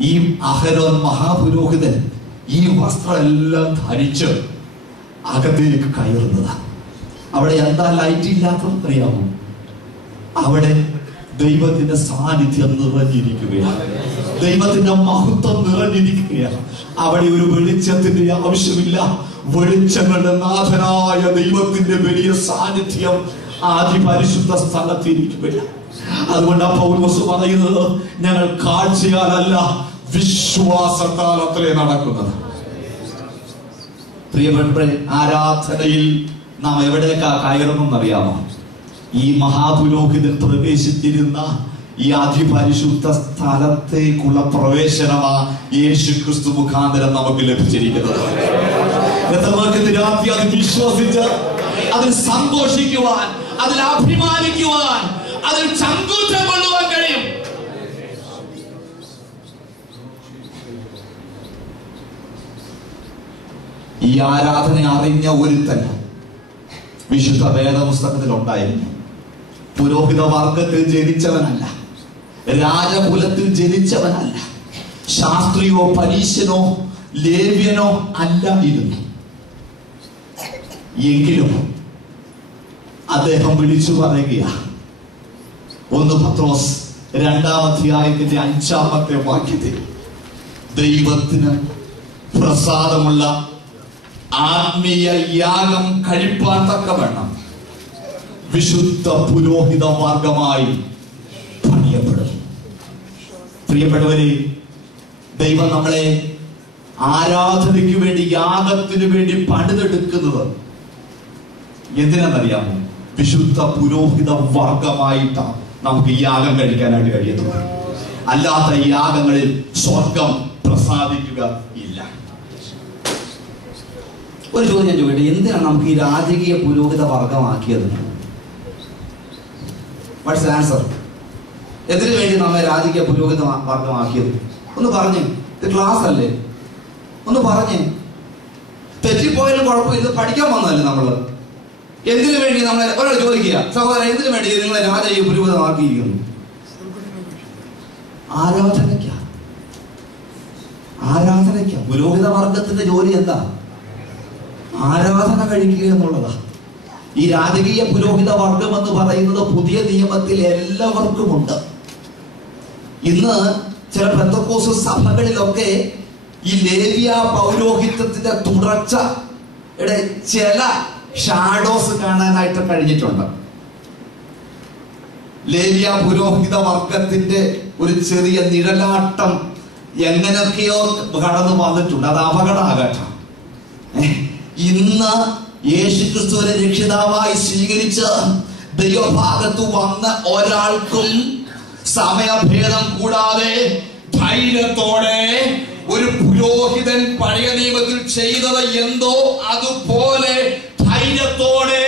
ഈ അഹരോൻ മഹാപുരോഹിതൻ ഈ വസ്ത്രം എല്ലാം ധരിച്ച് അകത്തേക്ക് കയറുന്നതാണ്. അവിടെ എന്താ ലൈറ്റ് ഇല്ലാത്തത് അറിയാമോ? അവിടെ ദൈവത്തിന്റെ സാന്നിധ്യം നിറഞ്ഞിരിക്കുകയാണ്, ദൈവത്തിന്റെ മഹത്വം നിറഞ്ഞിരിക്കുകയാണ്. അവിടെ ഒരു വെളിച്ചത്തിന്റെ ആവശ്യമില്ല. വെളിച്ചങ്ങളുടെ നാഥനായ ദൈവത്തിന്റെ വലിയ സാന്നിധ്യം അതിപരിശുദ്ധ സ്ഥലത്തിരിക്കുകയാണ്. അതുകൊണ്ട് പൗലോസ് പറയുന്നത്, ഞങ്ങൾ കാഴ്ചയാലല്ല വിശ്വാസത്താൽ അത്രേ നടക്കുന്നത്. പ്രിയപ്പെട്ടവരെ, ആരാധനയിൽ നാം എവിടേക്കാ കയറുന്നറിയാമോ? ഈ മഹാപുരോഹിതൻ പ്രവേശിച്ചിരുന്ന ഈ അതിപരിശുദ്ധ സ്ഥലത്തേക്കുള്ള പ്രവേശനമാ യേശു ക്രിസ്തു മുഖാന്തരം നമുക്ക് ലഭിച്ചിരിക്കുന്നത്. രാത്രി അത് വിശ്വസിച്ച് അതിൽ സന്തോഷിക്കുവാൻ, അതിൽ അഭിമാനിക്കുവാൻ, അതിൽ ചങ്കൂറ്റം കൊള്ളുവാൻ കഴിയും. ഈ ആരാധന അറിഞ്ഞ ഒരുത്തൻ വിശുദ്ധ വേദപുസ്തകത്തിൽ ഉണ്ടായിരുന്നു. പുരോഹിത വർഗത്തിൽ ജനിച്ചവനല്ല, രാജകുലത്തിൽ ജനിച്ചവനല്ല, ശാസ്ത്രിയോ പരീശനോ ലേവ്യനോ അല്ലായിരുന്നു. എങ്കിലും അദ്ദേഹം വിളിച്ചു പറയുകയാണ്. 1 പത്രോസ് 2-ാം അധ്യായത്തിന്റെ 5-ാമത്തെ വാക്യത്തിൽ, ദൈവത്തിന് പ്രസാദമുള്ള ആത്മീയ യാഗം കഴിപ്പാൻ തക്കവണ്ണം വിശുദ്ധ പുരോഹിത മാർഗമായി പണിയപ്പെടും. പ്രിയപ്പെട്ടവരെ, ദൈവം നമ്മളെ ആരാധനയ്ക്ക് വേണ്ടി, യാഗത്തിന് വേണ്ടി പണിതെടുക്കുന്നത് എന്തിനാണെന്നറിയാമോ? വിശുദ്ധ പുരോഹിത വർഗമായിട്ടാണ് നമുക്ക് യാഗം കഴിക്കാനായിട്ട് കഴിയുന്നത്. അല്ലാത്ത യാഗങ്ങളിൽ സ്വർഗം പ്രസാദിക്കുക ഇല്ല. ഒരു ചോദ്യം ഞാൻ ചോദിക്കട്ടെ, എന്തിനാണ് നമുക്ക് ഈ രാജകീയ പുരോഹിത വർഗമാക്കിയത്? Watts answer? എന്തിനു വേണ്ടി നമ്മെ രാജകീയ പുരോഹിത വർഗമാക്കിയത്? ഒന്ന് പറഞ്ഞേ. ഇത് ക്ലാസ് അല്ലേ? ഒന്ന് പറഞ്ഞേ. തെറ്റിപ്പോയാലും കുഴപ്പമില്ല, പഠിക്കാൻ വന്നതല്ലേ നമ്മള്. എന്തിനു വേണ്ടി നമ്മളെ ഒരാൾ ചോദിക്കുക, സഹോദരൻ എന്തിനു വേണ്ടി നിങ്ങളെ രാജകീയ പുരോഹിതമാക്കിയിരിക്കുന്നു? ആരാധനയ്ക്കാ. ആരാധനയ്ക്കാ. പുരോഹിത വർഗത്തിന്റെ ജോലി എന്താ? ആരാധന കഴിക്കുക എന്നുള്ളതാ. ഈ രാജകീയ പുരോഹിത വർഗം എന്ന് പറയുന്നത് പുതിയ നിയമത്തിൽ എല്ലാവർക്കുമുണ്ട്. ഇന്ന് ചില പെന്തക്കോസ്ത് സഭകളിലൊക്കെ ഈ ലേവ്യ പൗരോഹിത്യത്തിന്റെ തുടർച്ചയുടെ ചില ഷാഡോസ് കാണാനായിട്ട് കഴിഞ്ഞിട്ടുണ്ട്. ലേവ്യ പുരോഹിത വർഗത്തിന്റെ ഒരു ചെറിയ നിഴലാട്ടം എങ്ങനെയൊക്കെയോ കടന്നു വന്നിട്ടുണ്ട്. അത് അപകടമാകട്ടെ. ഇന്ന് യേശുക്രിസ്തുവിനെ രക്ഷിതാവായി സ്വീകരിച്ച് ദൈവഭാഗത്ത് വന്ന ഒരാൾക്കും സമയഭേദം കൂടാതെ ധൈര്യത്തോടെ ഒരു പുരോഹിതൻ പഴയ നിയമത്തിൽ ചെയ്തത് എന്തോ അതുപോലെ ധൈര്യത്തോടെ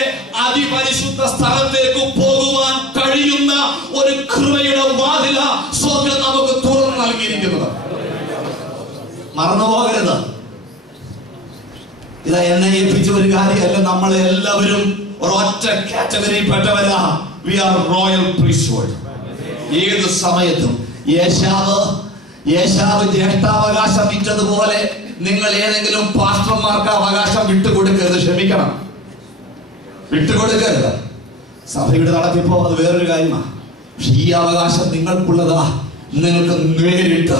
അതിപരിശുദ്ധ സ്ഥലത്തേക്ക് പോകുവാൻ കഴിയുന്ന ഒരു കൃപയുടെ വാതില സ്വർഗ്ഗം നമുക്ക് തുറന്നു നൽകിയിരിക്കുന്നത്. മറന്നുപോകരുത്. ഇത് എന്നെ ഏൽപ്പിച്ച ഒരു കാര്യമല്ല. നമ്മളെ എല്ലാവരും ഒരൊറ്റ കാറ്റഗറിയിൽപ്പെട്ടവരാ. We are royal priesthood. ഏത് സമയത്തും യേശാവ് ജ്യേഷ്ഠാവകാശം വിറ്റതുപോലെ നിങ്ങൾ ഏതെങ്കിലും പാസ്റ്റർമാർക്ക് അവകാശം വിട്ടുകൊടുക്കരുത്. ക്ഷമിക്കണം, വിട്ടുകൊടുക്കരുത്. സഭയുടെ നടത്തിപ്പോ അത് വേറൊരു കാര്യമാണ്. പക്ഷെ ഈ അവകാശം നിങ്ങൾക്കുള്ളതാ. നിങ്ങൾക്ക് നേരിട്ട്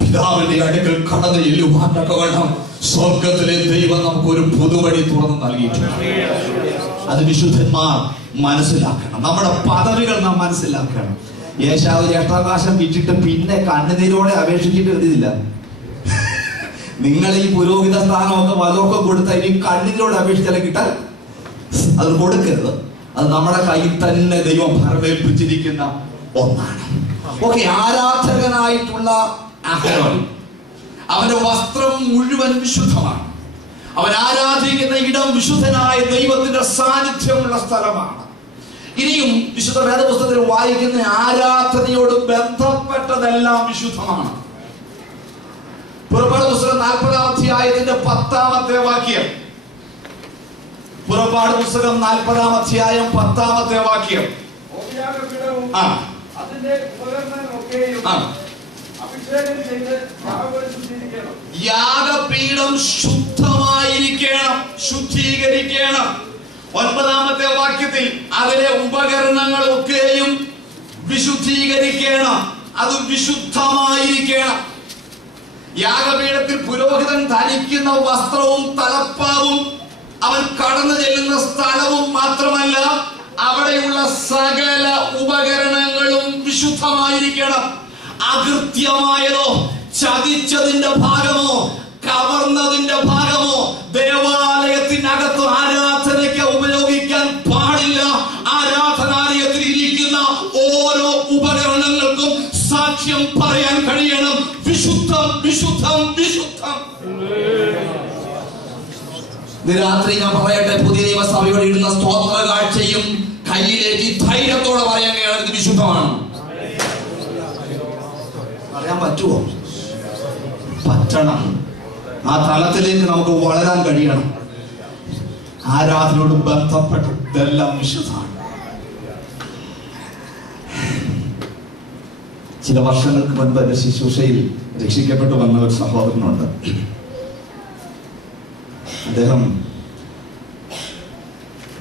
പിതാവിന്റെ അടുക്കൽ കടന്ന് ചെല്ലുവാനൊക്കെ വേണം. സ്വർഗത്തിലെ ദൈവം നമുക്ക് ഒരു പുതുവഴി തുറന്ന് നൽകിയിട്ടുണ്ട്. അത് വിശുദ്ധന്മാർ മനസ്സിലാക്കണം. നമ്മുടെ പദവികൾ നാം മനസ്സിലാക്കണം. യേശാവ് ജ്യേഷ്ഠാവകാശം വിറ്റിട്ട് പിന്നെ കണ്ണുനീരോടെ അപേക്ഷിച്ചിട്ട് എഴുതിയില്ല. നിങ്ങൾ ഈ പുരോഹിത സ്ഥാനമൊക്കെ വലമൊക്കെ കൊടുത്താൽ ഇനി കണ്ണുനീരോടെ അപേക്ഷിച്ചാലും കിട്ടാൻ അത് കൊടുക്കരുത്. അത് നമ്മുടെ കയ്യിൽ തന്നെ ദൈവം ഭരമേൽപ്പിച്ചിരിക്കുന്ന ഒന്നാണ്. ഓക്കെ, ആരാധകനായിട്ടുള്ള അഹരോൻ, അവന്റെ വസ്ത്രം മുഴുവൻ വിശുദ്ധമാണ്. അവൻ ആരാധിക്കുന്ന ഇടം വിശുദ്ധനായ ദൈവത്തിന്റെ സാന്നിധ്യമുള്ള സ്ഥലമാണ്. ഇനിയും വിശുദ്ധ വേദപുസ്തകത്തിൽ വായിക്കുന്ന ആരാധനയോട് ബന്ധപ്പെട്ടതെല്ലാം വിശുദ്ധമാണ്. പുറപ്പാട് പുസ്തകം 40-ാം അധ്യായത്തിന്റെ 10-ാമത്തെ വാക്യം. പുറപ്പാട് പുസ്തകം 40-ാം അധ്യായം 10-ാമത്തെ വാക്യം. യാഗപീഠം ശുദ്ധമായിരിക്കണം, ശുദ്ധീകരിക്കണം. 9-ാമത്തെ വാക്യത്തിൽ അതിലെ ഉപകരണങ്ങളൊക്കെയും വിശുദ്ധീകരിക്കണം, അത് വിശുദ്ധമായിരിക്കണം. യാഗപീഠത്തിൽ പുരോഹിതൻ ധരിക്കുന്ന വസ്ത്രവും തലപ്പാവും അവൻ കടന്നു ചെല്ലുന്ന സ്ഥലവും മാത്രമല്ല, അവിടെയുള്ള സകല ഉപകരണങ്ങളും വിശുദ്ധമായിരിക്കണം. അകൃത്യമായതോ ചതിച്ചതിന്റെ ഭാഗമോ കവർന്നതിന്റെ ഭാഗമോ ദേവാലയത്തിനകത്ത് ആരാധനയ്ക്ക് ഉപയോഗിക്കാൻ പാടില്ല. ആരാധനാലയത്തിൽ ഇരിക്കുന്ന ഓരോ ഉപകരണങ്ങൾക്കും സാക്ഷ്യം പറയാൻ കഴിയണം, വിശുദ്ധം, വിശുദ്ധം, വിശുദ്ധം. രാത്രി ഞാൻ പറയട്ടെ, പുതിയ നിയമസഭയോട് ഇടുന്ന സ്തോത്ര കാഴ്ചയും കയ്യിലേക്ക് ധൈര്യത്തോടെ പറയാൻ കഴിയണം, ഇത് വിശുദ്ധമാണ്. പറയാൻ പറ്റുമോ? പറ്റണം. ആ തലത്തിലേക്ക് നമുക്ക് വളരാൻ കഴിയണം. ആരാധനയോട് ബന്ധപ്പെട്ട് ഇതെല്ലാം വിശുദ്ധമാണ്. ചില വർഷങ്ങൾക്ക് മുൻപ് എന്റെ ശുശ്രൂഷയിൽ രക്ഷിക്കപ്പെട്ടു വന്ന ഒരു സഹോദരനുണ്ട്. അദ്ദേഹം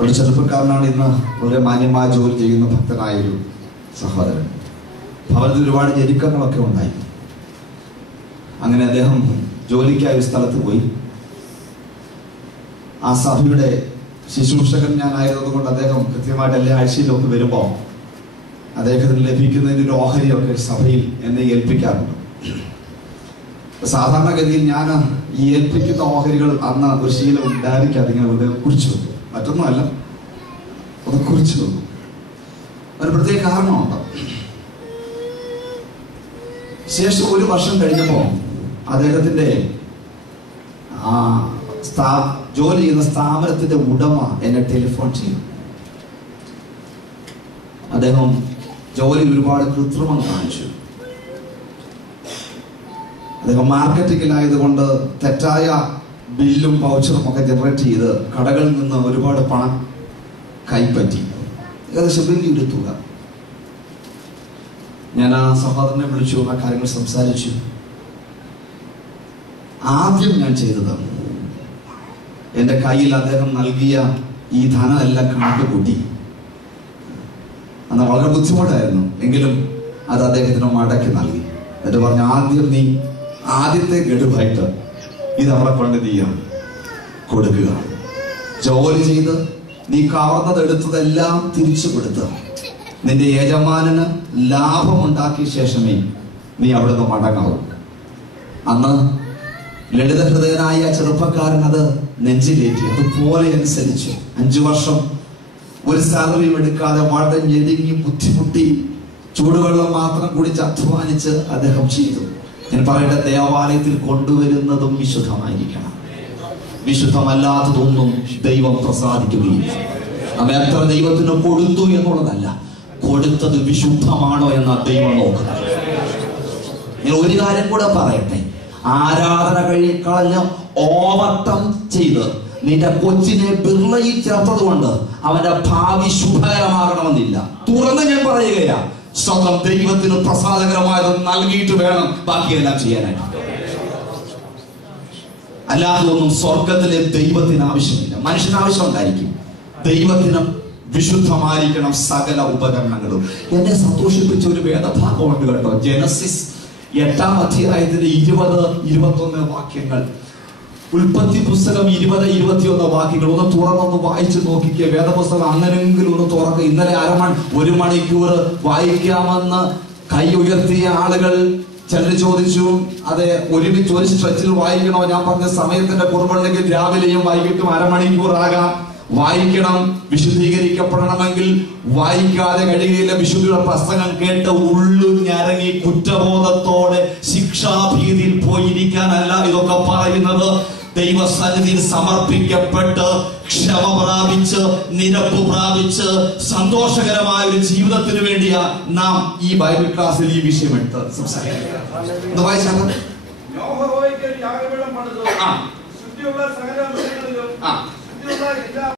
ഒരു ചെറുപ്പക്കാരനാണ്. ഇന്ന് വളരെ മാന്യമായ ജോലി ചെയ്യുന്ന ഭക്തനായൊരു സഹോദരൻ. ഭവനത്തിൽ ഒരുപാട് ഞെരുക്കങ്ങളൊക്കെ ഉണ്ടായി. അങ്ങനെ അദ്ദേഹം ജോലിക്കായ ഒരു സ്ഥലത്ത് പോയി. ആ സഭയുടെ ശുശ്രൂഷകൻ ഞാനായതുകൊണ്ട് കൊണ്ട് അദ്ദേഹം കൃത്യമായിട്ട് എല്ലാ ആഴ്ചയിലൊക്കെ വരുമ്പോൾ അദ്ദേഹത്തിന് ലഭിക്കുന്നതിൻ്റെ ഒരു ഓഹരിയൊക്കെ സഭയിൽ എന്നെ ഏൽപ്പിക്കാറുണ്ട്. സാധാരണഗതിയിൽ ഞാൻ ഈ ഏൽപ്പിക്കുന്ന ഓഹരികൾ അന്ന് ഒരു ശീലം ഉണ്ടായിരിക്കാതെ ഇങ്ങനെ വെറുതെ കുറിച്ചു വെക്കും. മറ്റൊന്നുമല്ല, അത് കുറിച്ചു വെക്കും. ഒരു പ്രത്യേക കാരണമുണ്ട്. ശേഷം ഒരു വർഷം കഴിഞ്ഞപ്പോൾ അദ്ദേഹത്തിന്റെ ജോലി ചെയ്യുന്ന സ്ഥാപനത്തിന്റെ ഉടമ എന്നെ ടെലിഫോൺ ചെയ്തു. അദ്ദേഹം ജോലിയിൽ ഒരുപാട് കൃത്രിമം കാണിച്ചു. അദ്ദേഹം മാർക്കറ്റിങ്ങിലായതുകൊണ്ട് തെറ്റായ ബില്ലും വൗച്ചറും ഒക്കെ ജനറേറ്റ് ചെയ്ത് കടകളിൽ നിന്ന് ഒരുപാട് പണം കൈപ്പറ്റി. ഏകദേശം വലിയൊരു തുക. ഞാൻ ആ സഹോദരനെ വിളിച്ചു, ആ കാര്യങ്ങൾ സംസാരിച്ചു. ആദ്യം ഞാൻ ചെയ്തത് എൻ്റെ കയ്യിൽ അദ്ദേഹം നൽകിയ ഈ ധനം എല്ലാം കണക്ക് കൂട്ടി. അന്ന് വളരെ ബുദ്ധിമുട്ടായിരുന്നു, എങ്കിലും അത് അദ്ദേഹത്തിന് മടക്കി നൽകി. എന്നിട്ട് പറഞ്ഞു, ആദ്യം നീ ആദ്യത്തെ ഗഡുവായിട്ട് ഇത് അവിടെ കൊണ്ട് നീ കൊടുക്കുക. ജോലി ചെയ്ത് നീ കവർന്നതെടുത്തതെല്ലാം തിരിച്ചു കൊടുത്ത് നിന്റെ യജമാനന് ലാഭമുണ്ടാക്കിയ ശേഷമേ നീ അവിടുന്ന് മടങ്ങാവും. അന്ന് ലളിത ഹൃദയനായ ചെറുപ്പക്കാരൻ അത് നെഞ്ചിലേറ്റി. അതുപോലെ അനുസരിച്ചു. 5 വർഷം ഒരു സാലറിയും എടുക്കാതെ വളരെ ഞെരുങ്ങി ബുദ്ധിമുട്ടി ചൂടുവെള്ളം മാത്രം കുടിച്ച് അധ്വാനിച്ച് അദ്ദേഹം ചെയ്തു. ഞാൻ പറയട്ടെ, ദേവാലയത്തിൽ കൊണ്ടുവരുന്നതും വിശുദ്ധമായിരിക്കണം. വിശുദ്ധമല്ലാത്തതൊന്നും ദൈവം പ്രസാദിക്കുകയില്ല. നമ്മ എത്ര ദൈവത്തിന് കൊടുത്തു എന്നുള്ളതല്ല, കൊടുത്തത് വിശുദ്ധമാണോ എന്ന ദൈവം നോക്കുന്നത്. ഞാൻ ഒരു കാര്യം കൂടെ പറയട്ടെ, ആരാധന കളഞ്ഞ് ഓവർട്ടം ചെയ്ത് നിന്റെ കൊച്ചിനെ ബിർളയിൽ ചേർത്തത് കൊണ്ട് അവന്റെ ഭാവി ശുഭകരമാകണമെന്നില്ല. തുറന്ന് ഞാൻ പറയുകയാ, സ്വന്തം ദൈവത്തിന് പ്രസാദകരമായത് നൽകിയിട്ട് വേണം ബാക്കിയെല്ലാം ചെയ്യാനായിട്ട്. അല്ലാതെ ഒന്നും സ്വർഗത്തിലെ ദൈവത്തിന് ആവശ്യമില്ല. മനുഷ്യന് ആവശ്യമുണ്ടായിരിക്കും, ദൈവത്തിനും വിശുദ്ധമായിരിക്കണം സകല ഉപകരണങ്ങളും. എന്നെ സന്തോഷിപ്പിച്ച ഒരു വേദഭാഗമുണ്ട് കേട്ടോ. ജനസിസ് 8-ാം അധ്യായത്തിന്റെ 20-21 വാക്യങ്ങൾ. ഉൽപ്പത്തി പുസ്തകം 20-21 വാക്യങ്ങൾ. ഒന്ന് തുറന്നൊന്ന് വായിച്ചു നോക്കിക്കുക. വേദപുസ്തകം അങ്ങനെങ്കിലും ഒന്ന് തുറക്കുക. ഇന്നലെ 1 മണിക്കൂർ വായിക്കാമെന്ന് കൈ ഉയർത്തിയ ആളുകൾ ചിലർ ചോദിച്ചു, അതെ ഒരുമിച്ച് ഒരു സ്ട്രെച്ചിൽ വായിക്കണോ? ഞാൻ പറഞ്ഞ സമയത്തിന്റെ കുറവുണ്ടെങ്കിൽ രാവിലെയും വൈകിട്ടും 1/2 മണിക്കൂറാകാം. വായിക്കണം. വിശുദ്ധീകരിക്കപ്പെടണമെങ്കിൽ വായിക്കാതെ കഴിയുകയില്ല. വിശുദ്ധിയുടെ പ്രസംഗം കേട്ട് ഉള്ളുഞ്ഞരങ്ങി കുറ്റബോധത്തോടെ ശിക്ഷാഭീതിയിൽ പോയിരിക്കാനല്ല ഇതൊക്കെ പറയുന്നത്. ദൈവസന്നിധിയിൽ സമർപ്പിക്കപ്പെട്ട് ക്ഷമ പ്രാപിച്ച് നിരപ്പ് പ്രാപിച്ച് സന്തോഷകരമായ ഒരു ജീവിതത്തിന് വേണ്ടിയാ നാം ഈ ബൈബിൾ ക്ലാസ്സിൽ ഈ വിഷയം എടുത്ത് സംസാരിക്കാം.